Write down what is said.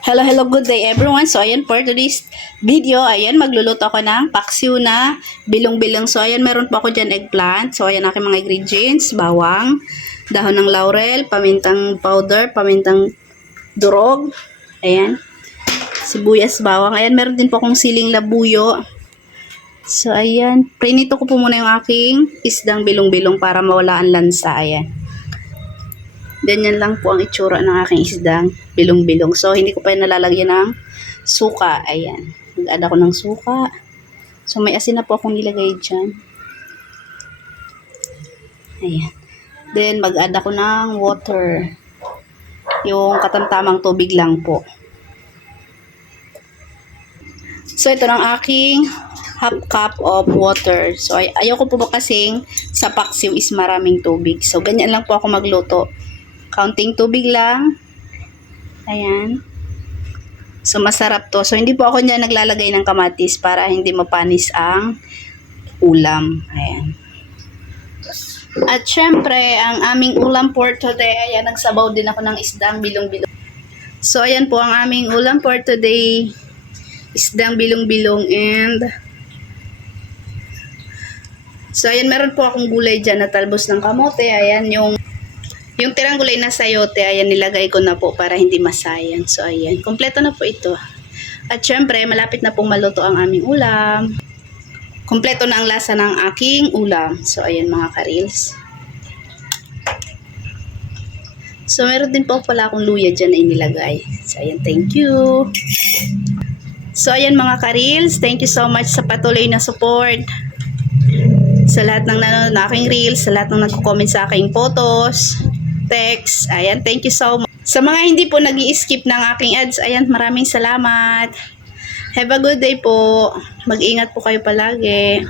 Hello, hello, good day everyone. So, ayan for today's video, ayan, magluluto ako ng paksiw na bilong-bilong. So, ayan, meron po ako dyan eggplant. So, ayan aking mga ingredients, bawang, dahon ng laurel, pamintang powder, pamintang durog, ayan, sibuyas, bawang. Ayan, meron din po akong siling labuyo. So, ayan, prinito ko po muna yung aking isdang bilong-bilong para mawala ang lansa, ayan. Ganyan lang po ang itsura ng aking isdang bilong-bilong. So, hindi ko pa yan nalalagyan ng suka. Ayan. Nag-add ako ng suka. So, may asin na po akong nilagay dyan. Ayan. Then, mag-add ako ng water. Yung katamtamang tubig lang po. So, ito ng aking half cup of water. So, ay ayoko po ba kasing sa paksiw is maraming tubig. So, ganyan lang po ako magluto. Counting tubig lang. Ayan. So, masarap to. So, hindi po ako niya naglalagay ng kamatis para hindi mapanis ang ulam. Ayan. At syempre, ang aming ulam for today, ayan, nagsabaw din ako ng isdang bilong-bilong. So, ayan po ang aming ulam for today. Isdang bilong-bilong and So, ayan, meron po akong gulay dyan na talbos ng kamote. Ayan, yung yung tirang na sayote, ayan, nilagay ko na po para hindi masayang. So, ayan, kompleto na po ito. At syempre, malapit na pong maluto ang aming ulam. Kompleto na ang lasa ng aking ulam. So, ayan mga karils. So, meron din po pala akong luya dyan na inilagay. So, ayan, thank you. So, ayan mga karils, thank you so much sa patuloy na support sa lahat ng nanonood na aking reels, sa lahat ng nagko-comment sa aking photos, text. Ayan, thank you so much. Sa mga hindi po nag skip ng aking ads, ayan, maraming salamat. Have a good day po. Mag-ingat po kayo palagi.